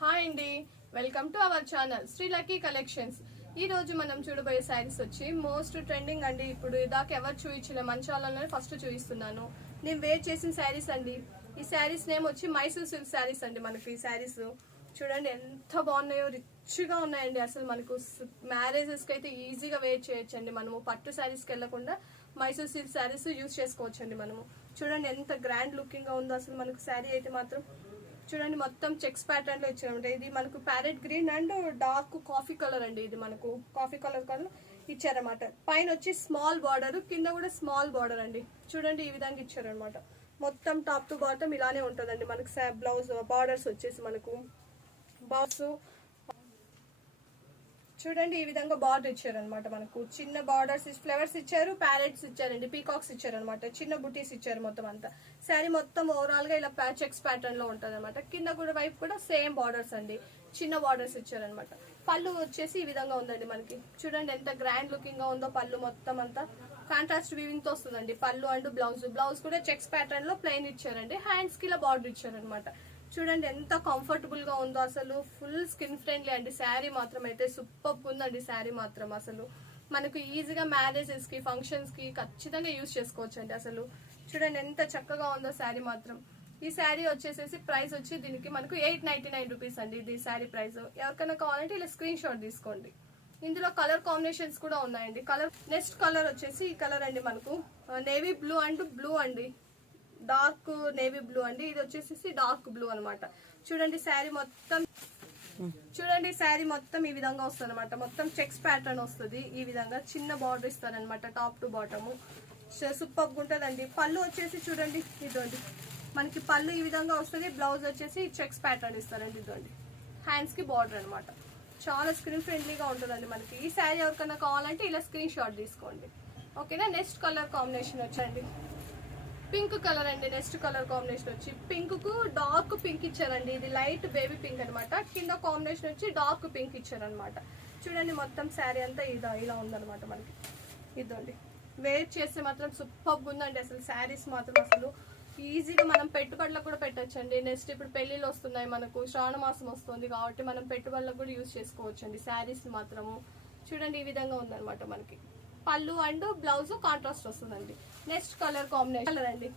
Hi అండి, welcome to our channel Sri lucky collections. ఈ రోజు మనం చూడబోయే శారీస్ వచ్చి మోస్ట్ ట్రెండింగ్ అండి. ఇప్పుడు దాకా ఎవరు చూపించలే, మన ఛానల్లోనే ఫస్ట్ చూపిస్తున్నాను. నేను వేర్ చేసిన శారీస్ అండి. ఈ శారీస్ నేమ్ వచ్చి మైసూర్ సిల్క్ శారీస్ అండి. మనకి ఈ శారీస్ చూడండి ఎంత బాగున్నాయో, రిచ్ గా ఉన్నాయండి. అసలు మనకు మ్యారేజెస్ కి అయితే ఈజీగా వేర్ చేయొచ్చండి. మనము పట్టు శారీస్కి వెళ్లకుండా మైసూర్ సిల్క్ శారీస్ యూజ్ చేసుకోవచ్చండి. మనము చూడండి ఎంత గ్రాండ్ లుకింగ్ గా ఉందో అసలు మనకు శారీ అయితే మాత్రం. చూడండి మొత్తం చెక్స్ ప్యాటర్న్ లో ఇచ్చారంటే ఇది మనకు parrot green and dark coffee colour అండి. ఇది మనకు కాఫీ కలర్ ఇచ్చారనమాట. పైన వచ్చి స్మాల్ బార్డర్, కింద కూడా స్మాల్ బార్డర్ అండి. చూడండి ఈ విధంగా ఇచ్చారనమాట. మొత్తం టాప్ టు బాటమ్ ఇలానే ఉంటుందండి. మనకు బ్లౌజ్ బార్డర్స్ వచ్చేసి మనకు బాక్స్ చూడండి ఈ విధంగా బార్డర్ ఇచ్చారనమాట. మనకు చిన్న బార్డర్స్ ఫ్లవర్స్ ఇచ్చారు, ప్యారెట్స్ ఇచ్చారండి, పీకాక్స్ ఇచ్చారనమాట, చిన్న బుటీస్ ఇచ్చారు. మొత్తం అంతా శారీ మొత్తం ఓవరాల్ గా ఇలా చెక్స్ ప్యాటర్న్ లో ఉంటది అనమాట. కింద కూడా వైపు కూడా సేమ్ బార్డర్స్ అండి, చిన్న బార్డర్స్ ఇచ్చారనమాట. పళ్ళు వచ్చేసి ఈ విధంగా ఉందండి. మనకి చూడండి ఎంత గ్రాండ్ లుకింగ్ గా ఉందో. పళ్ళు మొత్తం అంతా కాంట్రాస్ట్ వీవింగ్ తో వస్తుందండి. పళ్ళు అండ్ బ్లౌజ్ కూడా చెక్స్ ప్యాటర్న్ లో ప్లెయిన్ ఇచ్చారండి. హ్యాండ్స్ కి ఇలా బార్డర్ ఇచ్చారనమాట. చూడండి ఎంత కంఫర్టబుల్ గా ఉందో. అసలు ఫుల్ స్కిన్ ఫ్రెండ్లీ అండి. శారీ మాత్రం అయితే సూపర్ ఉందండి. శారీ మాత్రం అసలు మనకు ఈజీగా మ్యారేజెస్ కి ఫంక్షన్స్ కి ఖచ్చితంగా యూజ్ చేసుకోవచ్చు అండి. అసలు చూడండి ఎంత చక్కగా ఉందో శారీ మాత్రం. ఈ శారీ వచ్చేసేసి ప్రైస్ వచ్చి దీనికి మనకు 899 రూపీస్ అండి. ఇది శారీ ప్రైస్. ఎవరికైనా కావాలంటే ఇలా స్క్రీన్ షాట్ తీసుకోండి. ఇందులో కలర్ కాంబినేషన్స్ కూడా ఉన్నాయండి. నెక్స్ట్ కలర్ వచ్చేసి ఈ కలర్ అండి. మనకు నేవీ బ్లూ అండ్ బ్లూ అండి, డార్క్ నేవీ బ్లూ అండి. ఇది వచ్చేసి డార్క్ బ్లూ అనమాట. చూడండి శారీ మొత్తం ఈ విధంగా వస్తుంది అనమాట. మొత్తం చెక్స్ ప్యాటర్న్ వస్తుంది. ఈ విధంగా చిన్న బార్డర్ ఇస్తారనమాట టాప్ టు బాటమ్. సూపర్ ఉంటుందండి. పళ్ళు వచ్చేసి చూడండి ఇదండి, మనకి పళ్ళు ఈ విధంగా వస్తుంది. బ్లౌజ్ వచ్చేసి చెక్స్ ప్యాటర్న్ ఇస్తారండి. ఇదండి హ్యాండ్స్ కి బార్డర్ అనమాట. చాలా స్క్రీన్ ఫ్రెండ్లీగా ఉంటుందండి మనకి. ఈ శారీ ఎవరికైనా కావాలంటే ఇలా స్క్రీన్ షాట్ తీసుకోండి. ఓకేనా. నెక్స్ట్ కలర్ కాంబినేషన్ వచ్చండి పింక్ కలర్ అండి. నెక్స్ట్ కలర్ కాంబినేషన్ వచ్చి పింక్ కు డార్క్ పింక్ ఇచ్చారండి. ఇది లైట్ బేబీ పింక్ అనమాట. కింద కాంబినేషన్ వచ్చి డార్క్ పింక్ ఇచ్చారనమాట. చూడండి మొత్తం శారీ అంతా ఇలా ఉందనమాట మనకి. ఇదండి వేర్ చేస్తే మాత్రం సూపర్ ఉందండి. అసలు శారీస్ మాత్రం అసలు ఈజీగా మనం పెట్టుబడులకు కూడా పెట్టచ్చండి. నెక్స్ట్ ఇప్పుడు పెళ్లిళ్ళు వస్తున్నాయి, మనకు శ్రావణ మాసం వస్తుంది కాబట్టి మనం పెట్టుబడులకు కూడా యూజ్ చేసుకోవచ్చు అండి. శారీస్ మాత్రము చూడండి ఈ విధంగా ఉందనమాట మనకి. పళ్ళు అండ్ బ్లౌజ్ కాంట్రాస్ట్ వస్తుందండి. నెక్స్ట్ కలర్ కాంబినేషన్ అండి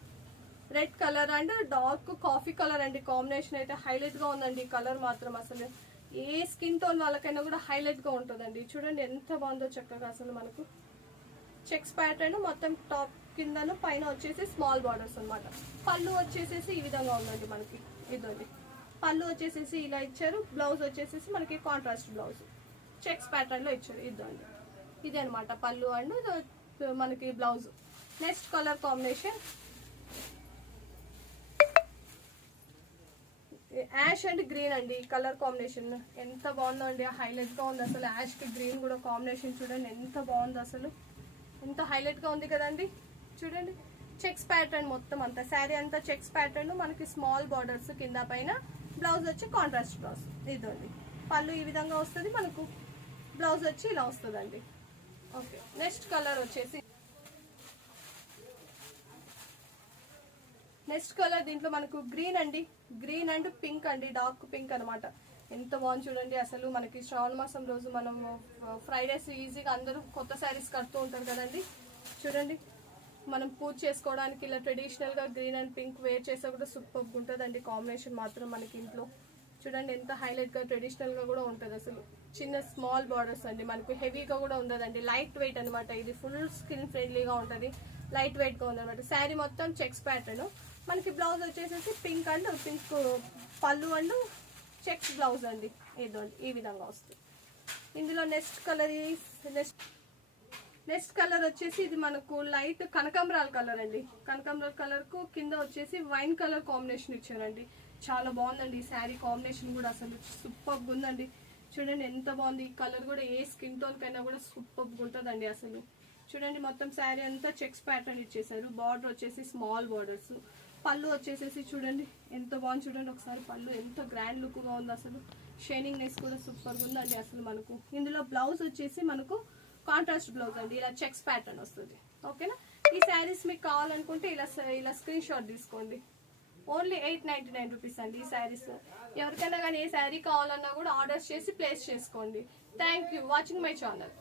red colour and dark coffee colour అండి. కాంబినేషన్ అయితే హైలైట్ గా ఉందండి. కలర్ మాత్రం అసలు ఏ స్కిన్ టోన్ వాళ్ళకైనా కూడా హైలైట్ గా ఉంటుందండి. చూడండి ఎంత బాగుందో చక్కగా. అసలు మనకు చెక్స్ ప్యాటర్న్ మొత్తం టాప్ కిందను పైన వచ్చేసి స్మాల్ బార్డర్స్ అనమాట. పళ్ళు వచ్చేసేసి ఈ విధంగా ఉందండి మనకి. ఇదండి పళ్ళు వచ్చేసేసి ఇలా ఇచ్చారు. బ్లౌజ్ వచ్చేసేసి మనకి కాంట్రాస్ట్ బ్లౌజ్ చెక్స్ ప్యాటర్న్ లో ఇచ్చారు. ఇదండి ఇదే అనమాట పళ్ళు అండ్ మనకి blouse. Next colour combination ash and green అండి. కలర్ కాంబినేషన్ ఎంత బాగుందో అండి, హైలైట్ గా ఉంది అసలు. యాష్ కి గ్రీన్ కూడా కాంబినేషన్ చూడండి ఎంత బాగుందో అసలు. ఎంత హైలైట్ గా ఉంది కదండి. చూడండి చెక్స్ ప్యాటర్న్ మొత్తం అంతా శారీ అంతా చెక్స్ ప్యాటర్న్, మనకి స్మాల్ బార్డర్స్ కింద పైన. బ్లౌజ్ వచ్చి కాంట్రాస్ట్ బ్లౌజ్. ఇదండి పళ్ళు ఈ విధంగా వస్తుంది మనకు. బ్లౌజ్ వచ్చి ఇలా వస్తుందండి. ఓకే. నెక్స్ట్ కలర్ వచ్చేసి నెక్స్ట్ కలర్ దీంట్లో మనకు గ్రీన్ అండి. గ్రీన్ అండ్ పింక్ అండి, డార్క్ పింక్ అనమాట. ఎంత బాగుంది చూడండి అసలు. మనకి శ్రావణ మాసం రోజు మనం ఫ్రైడేస్ ఈజీగా అందరూ కొత్త శారీస్ కడుతూ ఉంటారు కదండి. చూడండి మనం పూజ చేసుకోవడానికి ఇలా ట్రెడిషనల్ గా గ్రీన్ అండ్ పింక్ వేర్ చేసా కూడా సూపర్ ఉంటుందండి. కాంబినేషన్ మాత్రం మనకి ఇంట్లో చూడండి ఎంత హైలైట్ గా ట్రెడిషనల్ గా కూడా ఉంటుంది అసలు. చిన్న స్మాల్ బార్డర్స్ అండి, మనకు హెవీగా కూడా ఉండదండి. లైట్ వెయిట్ అనమాట. ఇది ఫుల్ స్కిన్ ఫ్రెండ్లీగా ఉంటుంది, లైట్ వెయిట్ గా ఉందన్నమాట. శారీ మొత్తం చెక్స్ ప్యాటర్న్. మనకి బ్లౌజ్ వచ్చేసేసి పింక్ అండ్ పింక్ పళ్ళు అండ్ చెక్స్ బ్లౌజ్ అండి. ఇదండి ఈ విధంగా వస్తుంది. ఇందులో నెక్స్ట్ కలర్ వచ్చేసి ఇది మనకు లైట్ కనకాంబరాల కలర్ అండి. కనకాంబరాల కలర్ కు కింద వచ్చేసి వైన్ కలర్ కాంబినేషన్ ఇచ్చారండి. చాలా బాగుందండి ఈ శారీ కాంబినేషన్ కూడా. అసలు సూపర్ ఉందండి. చూడండి ఎంత బాగుంది. ఈ కలర్ కూడా ఏ స్కిన్ టోన్ కైనా కూడా సూపర్ ఉంటుందండి అసలు. చూడండి మొత్తం శారీ అంతా చెక్స్ ప్యాటర్న్ ఇచ్చేసారు. బార్డర్ వచ్చేసి స్మాల్ బార్డర్స్. పళ్ళు వచ్చేసేసి చూడండి ఎంత బాగుంది. చూడండి ఒకసారి పళ్ళు ఎంత గ్రాండ్ లుక్ గా ఉంది అసలు. షైనింగ్ నెస్ కూడా సూపర్ ఉందండి అసలు మనకు. ఇందులో బ్లౌజ్ వచ్చేసి మనకు కాంట్రాస్ట్ బ్లౌజ్ అండి, ఇలా చెక్స్ ప్యాటర్న్ వస్తుంది. ఓకేనా. ఈ శారీస్ మీకు కావాలనుకుంటే ఇలా స్క్రీన్ షాట్ తీసుకోండి. ఓన్లీ 899 రూపీస్ అండి ఈ శారీస్. ఎవరికైనా కానీ ఏ శారీ కావాలన్నా కూడా ఆర్డర్స్ చేసి ప్లేస్ చేసుకోండి. Thank you watching my channel.